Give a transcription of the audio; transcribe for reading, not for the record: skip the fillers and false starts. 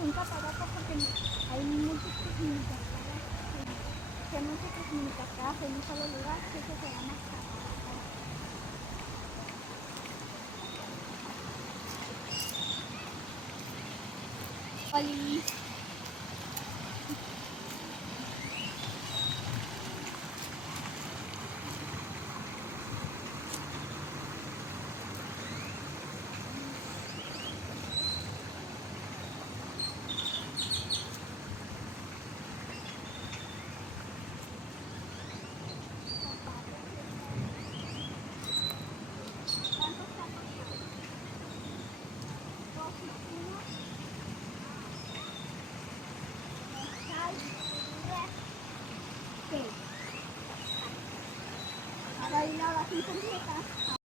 son cataratas porque hay múltiples mini cascadas que hay múltiples mini cascadas en un solo lugar, que eso se llama cataratas. Oli.